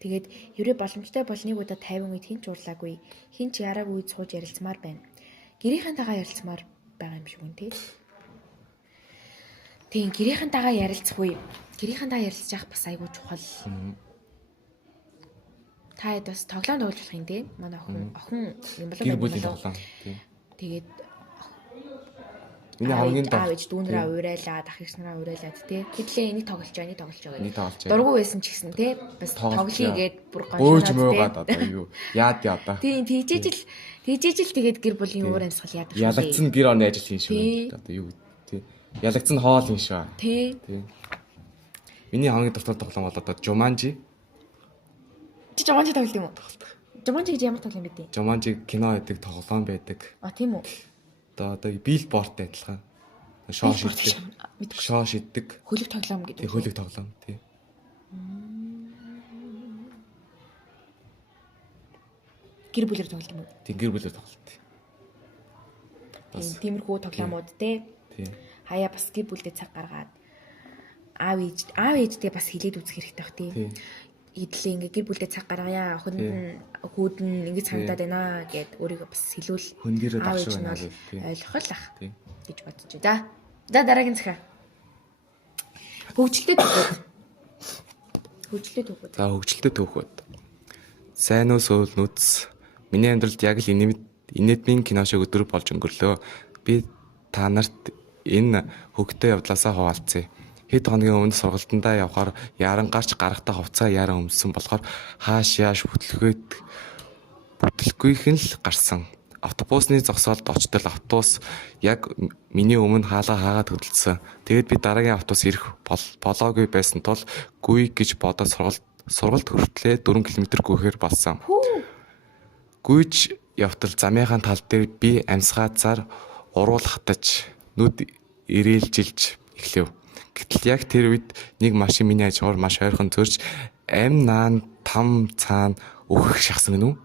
Тэгээд ерөө боломжтой болныг удаа 50 үед хинч уурлаагүй. Хинч яраагүй сууж ярилцмаар байна. Гэрийнхэнтэйгээ ярилцмаар байгаа юм шиг үн тий. Тийм гэрийнхэнтэйгээ ярилцах үе. Гэрийнхэнтэйгээ ярилцж явах бас айгүй чухал. Та хэд бас тоглоом тоглож болох юм тий. Манай охин юм болов. Гэр бүлийн тоглоом тий. Тэгээд миний хамгийн аав ээж дүүнрээ уурайлаад ах ихснэрээ уурайлаад тий. Хэдлээ энийг тоглож байгаа, энийг тоглож байгаа. Энийг тоглож байгаа. Дургу байсан ч гэсэн тий. Бас тоглоё гээд бүр гоншоод мөөгаад одоо юу яад одоо. Тийм тэгжээжл тэгээд гэр бүлийн уур амьсгал яадаг шүү. Ялагдсан гэр орны ажил хийн шүү. Одоо юу тий. Ялагдсан хоол хийн шүү. Тий. Миний хамгийн дуртай тоглоом бол одоо Jumanji. Чи Jumanji тоглох юм уу? Jumanji гэж ямар тоглоом бэ? Jumanji кино байдаг, тоглоом байдаг. А тийм үү? Одоо Billboard-тай адилхан. Шоо шиддэг. Хөлөг тоглоом гэдэг. Хөлөг тоглоом тий. Гэр бүлээр тоглолт юм уу? Тий, гэр бүлээр тоглолт. Тиймэрхүү тоглоомууд тий. Тий. Хаяа бас гэр бүлдээ цаг гаргаад аав ээжтэй бас хилээд үзэх хэрэгтэй бах тий. Идлээ ингээ гэр бүлдээ цаг гаргая. Хүүд нь ингэ санагдаад байна гэд өөрийгөө бас хэлүүл. Хөндөрөө дагшгүй байна тий. Ойлгох ах гэж бодож байна. За дараагийн захаа. Хөгжилтэй түүхүүд. За хөгжилтэй түүхүүд. Сайн уу сөүл нүц. Миний амьдралд яг л инэдмийн кино шиг өдөр болж өнгөрлөө. Би та нарт энэ хөгтэй явдлаасаа хуваалцъя. Хэд хоногийн өмнө сургалтандаа явхаар яран гарч гарахтаа хувцаа яран өмссөн болохоор хааш яаш бүтлэхгүйхэн л гарсан. Автобусны зогсоолд очтол автобус яг миний өмнө хаагаад хөдөлсөн. Тэгээд би дараагийн автобус ирэх болоогүй байсан тул гүйг гэж бодоод сургалт хүртлээ 4 км гүйхээр болсон. Гүйж явтал замынхаа тал дээр би амьсгаацаар уруулхатаж нүд ирээлжилж эхлэв. Гэтэл яг тэр үед нэг машин миний хажуугаар маш ойрхон зөрж ам наан там цаана өөхөх шахсан гэнэ үү?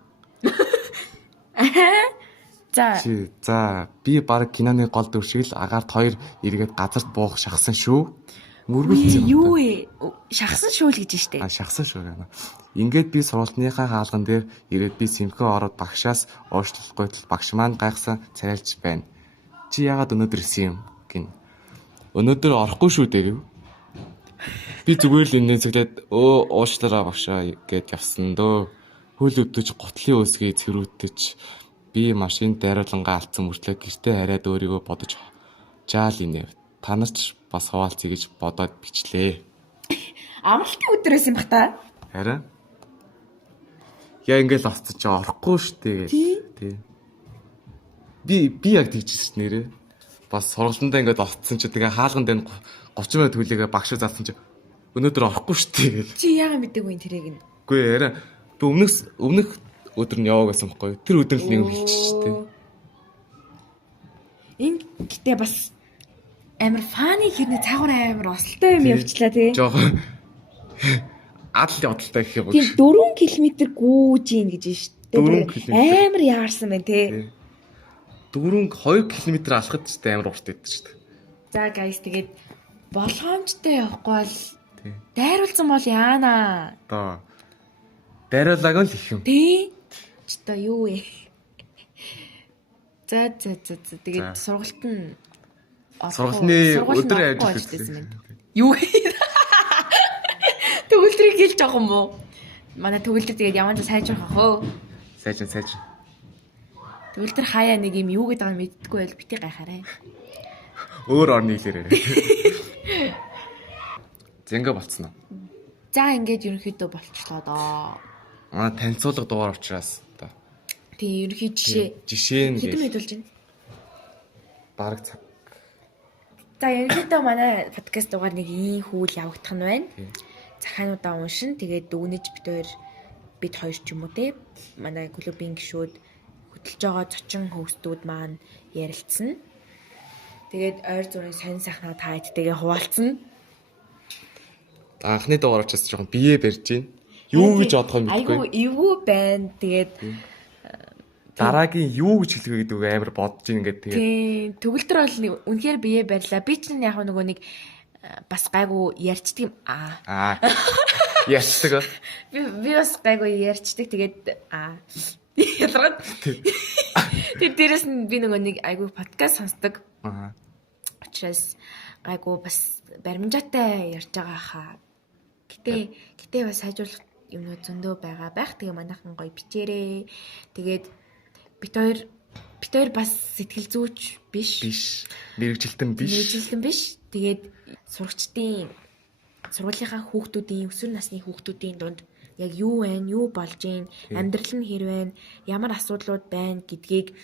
За би баг киноны гол дүр шиг л агаарт хоёр эргээд газарт буух шахсан шүү. Мөргөлцсөн. Юу ээ? Шахсан шүү л гэж штэ. Шахсан шүү гэнэ. Ингээд би сургалтынхаа хаалган дээр ирээд би сэмхэн ороод багшаас уушлахгүй тул багш маань гайхсан царайлж байна. Чи яагаад өнөөдөр ирсэн юм гин. Өнөөдөр орохгүй шүү дээр юу? Би зүгээр л энэ зөвлөд уушлаараа багшаа гэд явсан дөө. Хөл өвдөж готлын өсгийг цэрүүтэж би машин дайруулангаа алдсан мөртлөө гэртээ хараад өөрийгөө бодож жаал инэв. Та нар ч бас хуваалцъя гэж бодоод бичлээ. Амралтын өдөр байсан бах та. Харин яа ингээл авцаж орохгүй шүү дээ. Би яг тэгчихсэн нэрээ. Бас сургалтандаа ингээд овцсон чи тэгээ хаалган дээр 30 минут хүлээгээ багш заасан чи өнөөдөр орохгүй шүү дээ гэл. Чи яагаад мэдээгүй энэ тэрийг нь? Үгүй яриа. Би өмнөх өдөр нь яваг байсан байхгүй. Тэр өдөр л нэг хэлчихсэн шүү дээ. Энэ гэтээ бас амар фаны хэрнээ цаагуур амар осолтой юм явчлаа тий. Жохон адал явдалтай гэх юм. Тийм 4 км гүйж ийн гэж шүү дээ. Амар яарсан байна тий. 2 км алхад ч амар урт байдаг шүү дээ. За guys тэгээд болгоомжтой явахгүй бол Тий. дайруулсан бол яана. Одоо дайруулаг л их юм. Тий. Ч одоо юу вэ? За тэгээд сургалт нь Сургалтын өдөр ажиллаж байсан юм. Юу вэ? Төгөлдрийг хэлж байгаа юм уу? Манай төгөлдөр тэгээд явандаа сайжрах ах. Сайжин. Төгөлдөр хаяа нэг юм юу гэдэг нь мэддэггүй байл бити гайхаарай. Өөр орны хэлээрээ. Зэнгэ болцсон уу? За ингээд ерөнхийдөө болчихлоо доо. Манай танилцуулга дугаар учраас одоо. Тийм ерөнхий Жишээ нь хэдэн мэдүүлж байна? Бараг цаг. За ерөнхийдөө манай подкаст дугаар нэг ийм хүл явагдах нь байна. Захаануудаа уншин тэгээд дүгнэж бид хоёр ч юм уу те манай клубын гишүүд хөтлж байгаа зочин хөвгстүүд маань ярилцсан. Тэгээд ойр зүрийн сонин сайхнаа та хэдтэйгээ хуваалцсан. Анхны дугаар учраас жоохон бие барьж байна. Юу гэж бодох юм Айгу бэ? эвгүй байна. Тэгээд Дараагийн юу гэж хэлэх вэ гэдэг амар бодож ин ингээд тэгээд тийм төгөлдөр бол үнэхээр бие барьлаа. Би ч яг нөгөө нэг бас гайгүй ярьчдаг юм. ярьцдаг. Би бас гайгүй ярьчдаг. Тэгээд ялгаад. Тэгээд дээрэс нь би нөгөө нэг айгүй подкаст сонсдог. Учраас гайгүй бас баримжаатай ярьж байгаа хаа. Гэтэ бас хайжуулах юмнууд зөндөө байгаа байх. Тэгээ манайхан гоё бичээрээ. Тэгээд бит хоёр бас сэтгэл зүйч биш. Мэргэжилтэн биш. Тэгээд сургуулийнхаа хүүхдүүдийн өсвөр насны хүүхдүүдийн дунд яг юу вэ? Юу болж байна? Амьдрал нь хэр байна? Ямар асуудлууд байна гэдгийг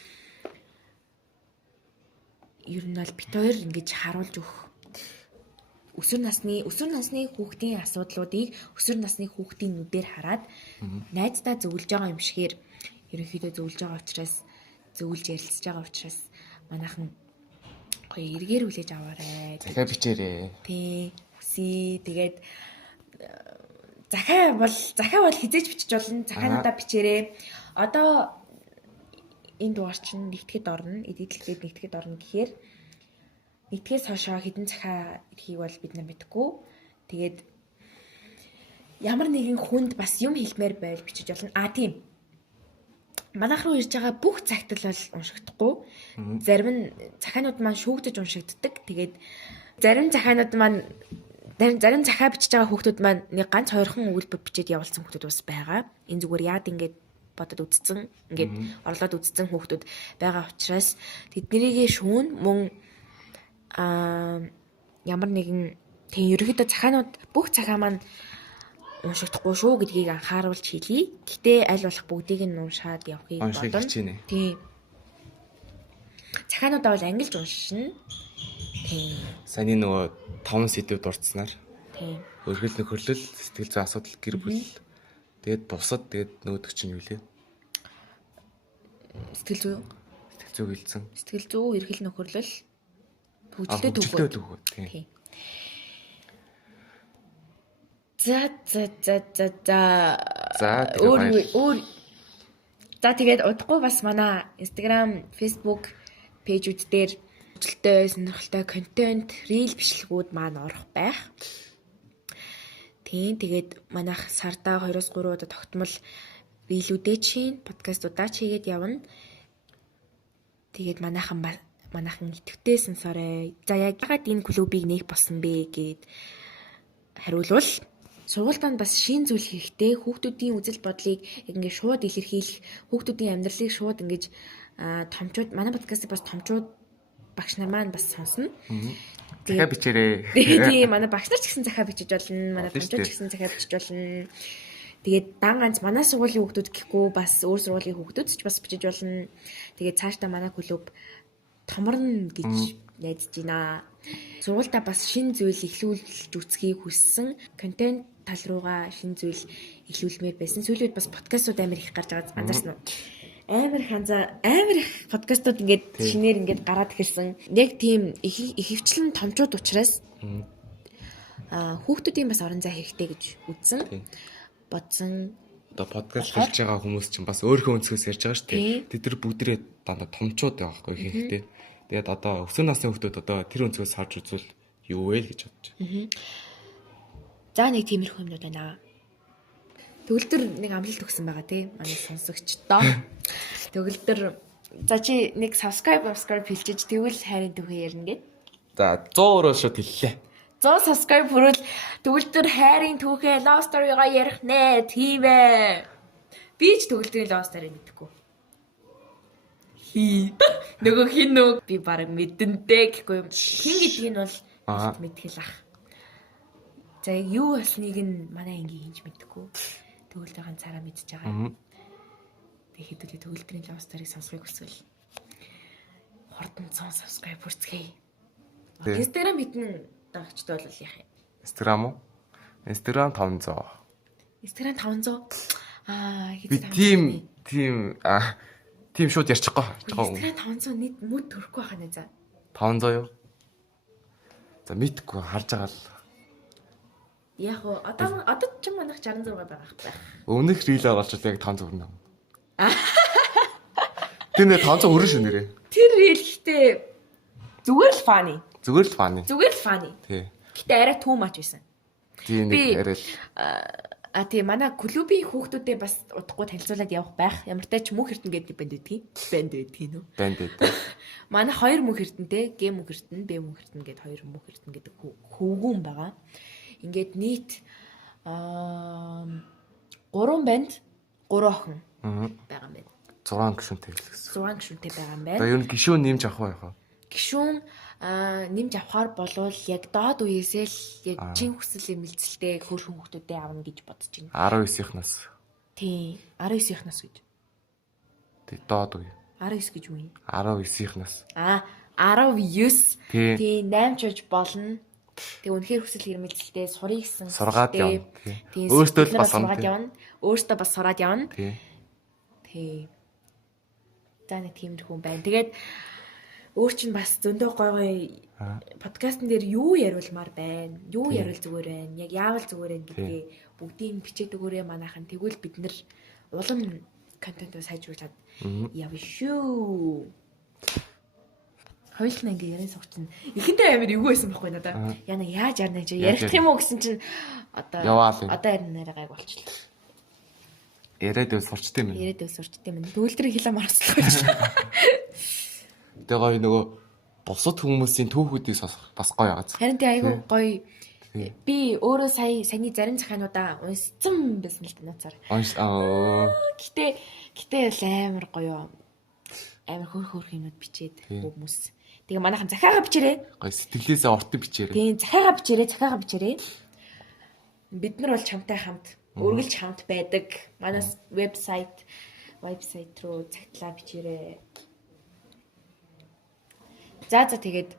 ер нь бол бит хоёр ингэж харуулж өгөх. Өсвөр насны хүүхдийн асуудлуудыг өсвөр насны хүүхдийн нүдээр хараад найздаа зөвлөж байгаа юм шигээр ерөнхийдөө зөвлөж байгаа учраас зөвлөж ярилцж байгаа учраас манайхан гоё эргээр хүлээж аваарай. Захаа бичээрэй. Тий. Үсээ. Тэгээд захаа бол хизээж бичиж болно. Захаануудаа бичээрэй. Одоо энэ дугаар чинь нэгтгэд орно. Эдгэдлэгдээд нэгтгэд орно гэхээр нэгтгэс хойшоо хэдэн захаа идэхийг бол бид нар мэдэхгүй. Тэгээд ямар нэгэн хүнд бас юм хэлмээр байл бичиж болно. Тийм. Манайх руу ирж байгаа бүх цагтл бол уншигдахгүй. Зарим нь захаанууд маань шүүгдэж уншигддаг. Тэгээд зарим захаанууд маань зарим захаа бичиж байгаа хүүхдүүд маань нэг ганц хоёрхан өгүүлбэр бичээд явуулсан хүүхдүүд бас байгаа. Энэ зүгээр яад ингээд бодод үдцсэн, ингээд орлоод үдцсэн хүүхдүүд байгаа учраас тэднэрийгээ шүүн мөн ямар нэгэн тийм ерөөхдөө захаанууд бүх захаа маань уншигдахгүй шүү гэдгийг анхааруулж хэлье. Гэтэ аль болох бүгдийг нь уншаад явахыг бодно. Тийм. Захаануудаа бол ангилж уншина. Тийм. Саяны нөгөө 5 сэдвүүд дурдсанаар. Тийм. Өргөл нөхөрлөл, сэтгэл зүйн асуудал, гэр бүл. Тэгээд бусад нөгөөдөг чинь юу лээ? Сэтгэл зүй хэлсэн. Сэтгэл зүй, эрхэл нөхөрлөл, хөгжилтэй төвхөө. Тийм. За. Тэгээд удахгүй бас манай Instagram, Facebook пэйжүүд дээр хөгжилтэй, сонирхолтой контент, рил бичлэгүүд маань орох байх. Тийм. Тэгээд манайх сардаа 2-3 удаа тогтмол рилүүдээ чинь, подкастуудаа чигээд явна. Тэгээд манайхан идэвхтэй сонсоорой. За яагаад энэ клубыг нээх болсон бэ гэд хариулвал сургуультанд бас шин зүйл хийхдээ хүүхдүүдийн үзэл бодлыг ингээд шууд илэрхийлэх, хүүхдүүдийн амьдралыг шууд ингэж томчууд манай подкастыг бас томчууд багш нар маань бас сонсно. Захаа бичээрэй. Тийм манай багш нар ч гэсэн захаа бичиж болно, манай томчууд ч гэсэн захаа бичиж болно. Тэгээд дан ганц манай сургуулийн хүүхдүүд гэхгүй бас өөр сургуулийн хүүхдүүд ч бас бичиж болно. Тэгээд цаашдаа манай клуб томорно гэж найдаж байна. Сургуультаа бас шин зүйл эхлүүлж үсгийг хүссэн контент тал руугаа шин зүйл эхлүүлмээр байсан. Сүүлүүд бас подкастууд амар их гарч байгаа анзаарсан уу? Амар их подкастууд ингээд шинээр ингээд гараад ирсэн. Яг тийм их хвчлэн томчууд учраас хүүхдүүдийн бас орон зай хэрэгтэй гэж үзсэн. Бодсон. Одоо подкаст хийж байгаа хүмүүс чинь бас өөрийнхөө өнцгөөс ярьж байгаа шүү дээ. Тэд нар бүгдээ дандаа томчууд байгаа байхгүй ихэнхдээ. Тэгээд одоо өсвөр насны хүмүүс одоо тэр өнцгөөс харж үзвэл юу вэ гэж бодож байна. За нэг тиймэрхүү юмнууд байна. Төгөлдөр нэг амлалт өгсөн байгаа тий. Манай сонсогчдоо. Төгөлдөр за чи нэг subscribe хийлчиж тэгвэл хайрын түүхээ ярина гэд. За 100 өрөө шууд хэллээ. 100 subscribe хүрвэл төгөлдөр хайрын түүхээ love story-га ярих нэ. Тийм ээ. Би ч төгөлдрийн love story мэдэхгүй. Нөгөө хин нөө би баг мэдэнтэй гэхгүй юм. Хин гэдгийг нь бол мэдхэл ах. За юу болсныг нь манай ангийн хинж мэдгүй. Төгөлдөр ганцаараа мэдчихэж байгаа. Тэгээд хэдүүлээ төгөлдрийн love story сонсхийг хүсвэл хурдан 100 subscribe хүрцгээе. Instagram хитэн дагчтай бол яах юм? Instagram уу? Instagram 500. Instagram 500. Би тийм шууд ярьчихгүй. Instagram 500 нийт мөд төрөхгүй байх нэ за. 500 юу? За мэдгүй харж байгаа л. Яг уу одоо ч манайх 66 байгаа байх. Өмнөх рилээр олж яг 500 хүрнэ. Тэр нэ 500 хүрэн шүү нэрээ. Тэр рил гэхдээ зүгээр л фаны. Зүгээр л фаны. Зүгээр л фаны. Тий. Гэтэ арай too much байсан. Тийм нэг арай л. Тийм манай клубийн хүүхдүүдээ бас удахгүй танилцуулаад явах байх. Ямар ч тач мөнх эрдэнэ гэдэг банд байдгийг. Банд байдгийг нөө. Банд байдаг. Манай хоёр мөнх эрдэнэтэй, Г мөнх эрдэнэ, Б мөнх эрдэнэ гэдэг хоёр мөнх эрдэнэ гэдэг хөвгүүн байгаа. Ингээд нийт 3 банд, 3 охин байгаа юм байна. 6 гишүүнтэй хэлсэн. 6 гишүүнтэй байгаа юм байна. Одоо юу н гишүүн нэмж авах байх. Гишүүн нэмж авахаар болвол яг доод үеэсээ л яг чин хүсэл эмэлцэлтэй хөөрхөн хүмүүстэй авна гэж бодож байна. 19-ийнх нас. Тийм, 19-ийнх нас гэж. Тэг доод үе. 19 гэж юу юм? 19-ийнх нас. 19. Тийм 8 жиж болно. Тэг үнэхээр хүсэл эрмэлзэлтэй сурах гэсэн. Сургаад явна. Тийм. Өөртөө л бас сураад явна. Өөртөө бас сураад явна. Тийм. За нэг тиймэрхүү байна. Тэгээд өөр чинь бас зөндөө гой подкастн дээр юу яриулмаар байна. Юу яриул зүгээр байна. Яг яавал зүгээр байна гэдгээ бүгдийг бичээд өгөөрэй манайхан. Тэгвэл бид нэр улам контентоо сайжруулад явна шүү. Хоёулаа ингээ ярин суучин. Эхэндээ амир эвгүй байсан байхгүй надаа. Яна яаж ярина гэж ярих юм уу гэсэн чинь одоо ярина гайг болчихлоо. Яриад сурчтай юм. Төгөлдрийн хилээ марцлаа гэж. Тэгээ гоё нөгөө бусад хүмүүсийн түүхүүдийг сонсох бас гоё байгаа. Харин тий айгүй гоё. Би өөрөө саяны зарим захаануудаа унссан байсан л танацаар. Гэтээ амар гоё. Амар хөөх юмуд бичээд хүмүүс. Тэгээ манайхан захиагаа бичээрэй. Гоё сэтгэлээсээ уртан бичээрэй. Тийм захиагаа бичээрэй. Бид нар бол чамтай хамт үргэлж хамт байдаг. Манаас вебсайт руу цагтлаа бичээрэй. За тэгээд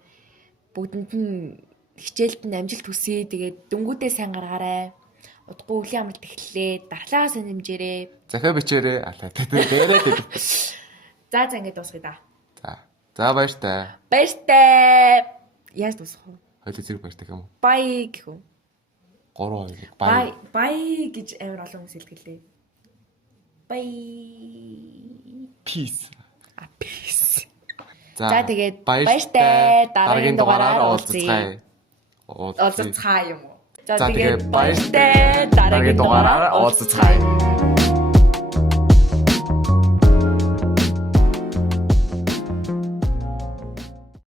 бүгдэнд нь хичээлд нь амжилт хүсье. Тэгээд дөнгүүдээ сайн гаргаарай. Удахгүй өвлийн амралт эхэллээ. Дархлаагаа сайн хэмжээрэй. Захиа бичээрэй. Дээрээ. За ингэж дуусгая да. За баяртай. Яаж дуусгах вэ? Хоёул зэрэг баяртай юм уу? Бай гэх үү? 3 Бай гэж амар олон хүмүүс хэлгэлээ. Бай. Peace. Peace. За тэгээд баяртай. Дараагийн дугаараар уулзцгаая. Уулзцгаая юм уу? За тэгээд баяртай. Дараагийн дугаараар уулзцгаая.